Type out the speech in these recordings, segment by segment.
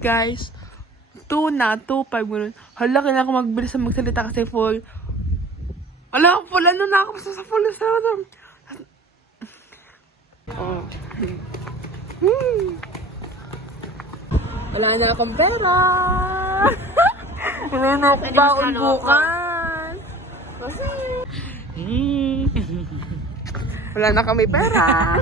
guys. 2 na, 2.5 ganun. Hala, kailangan ko magbilis na magsalita kasi full. Hala, full ano na ako. Basta sa full na sa oh. Wala na akong pera. Wala na akong baon bukas. Kasi wala na kami pera.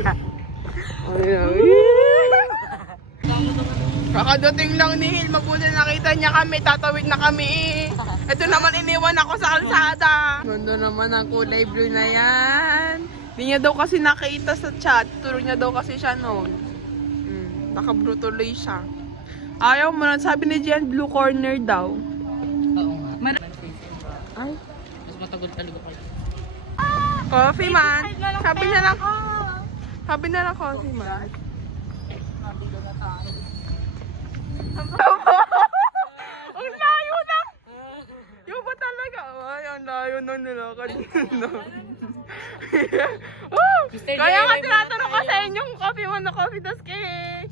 Kakadating lang ni Hil, mabuti nakita niya kami, tatawid na kami. Ito naman iniwan ako sa kalsada. Ganda naman ang kulay blue na yan. Hindi niya daw kasi nakita sa chat. Turo niya daw kasi siya noon. Naka-blue tuloy siya. Ayaw mo na, sabi ni Jen, blue corner daw. Oo nga. Ay. Mas matagal talaga pala. Coffee man. Sabi niya lang. Sabi na lang coffee man. Ang layo na! Yung ba talaga? Ay, ang layo na nilakad nila. Kaya nga tinatanong ko sa inyo kung coffee man na coffee tas cake.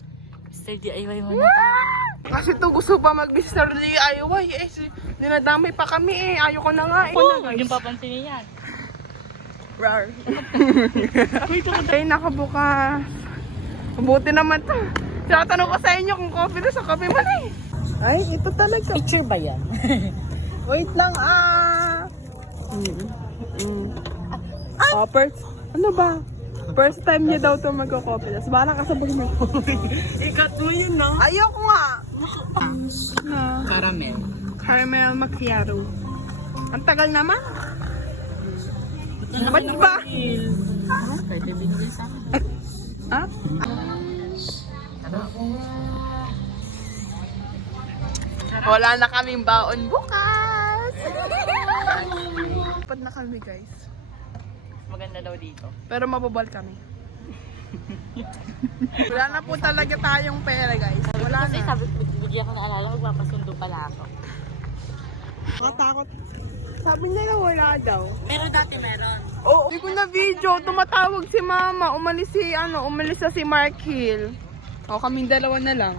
Mr. DIY mo na tayo. Kasi to gusto pa mag-Mr. DIY eh. Dinadamay pa kami eh. Ayoko na nga eh. Huwag yung papansinin yan. Rar. Ay, nakabukas. Mabuti naman to. Tinatanong ko sa inyo kung coffee na sa coffee man eh. Ay, ito talaga. Picture ba yan? Wait lang first, ano ba? First time niya daw ito magko-coffee. Tapos bala ka sa bagay ko. Ikat mo yun, no? Ayoko nga. Caramel. Caramel macchiato. Ang tagal naman. Ba't ba? Pwede binigay sa akin. Ah? Wala na kaming baon bukas. Dapat na kami guys. Maganda daw dito. Pero mababal kami. Wala na po talaga tayong pera guys. Wala Kasi na. sabi, bigyan ko na alala, magpapasundo pala ako. Nakatakot. Sabi nila wala daw. Pero dati meron. Oo. Hindi ko na video. Tumatawag si mama. Umalis na si Mark Hill. O kaming dalawa na lang.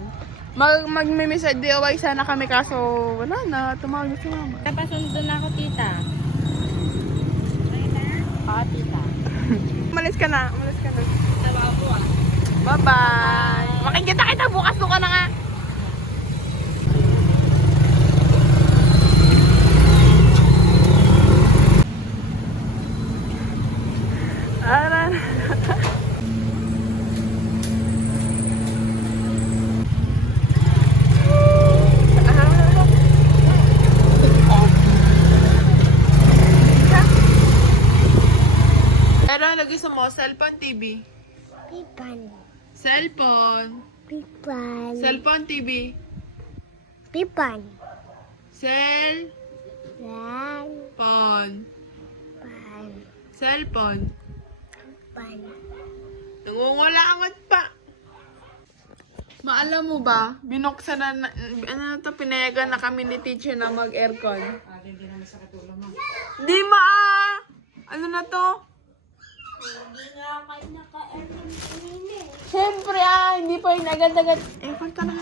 Mag-miss DIY sana kami kaso wala na. Tumawag na si mama. Napasundo na ako, tita. Tita. Umalis ka na. Tawa ko ah. Bye-bye. Makikita kita bukas doon ka na nga. Pero lagi sa mo, cellphone, TV. Pipan. Cellphone. Pipan. Cellphone, TV. Pipan. Cellphone. Lan. Pan. Cellphone. Pan. Nangungulangot pa. Maalam mo ba, binuksan na, pinayagan na kami ni teacher na mag-aircon. Hindi naman sa katulong mo. Di ano na to? Hindi nga kayo naka-aircon kanina eh. Siyempre hindi pa yung agad-agad. Aircon ka na.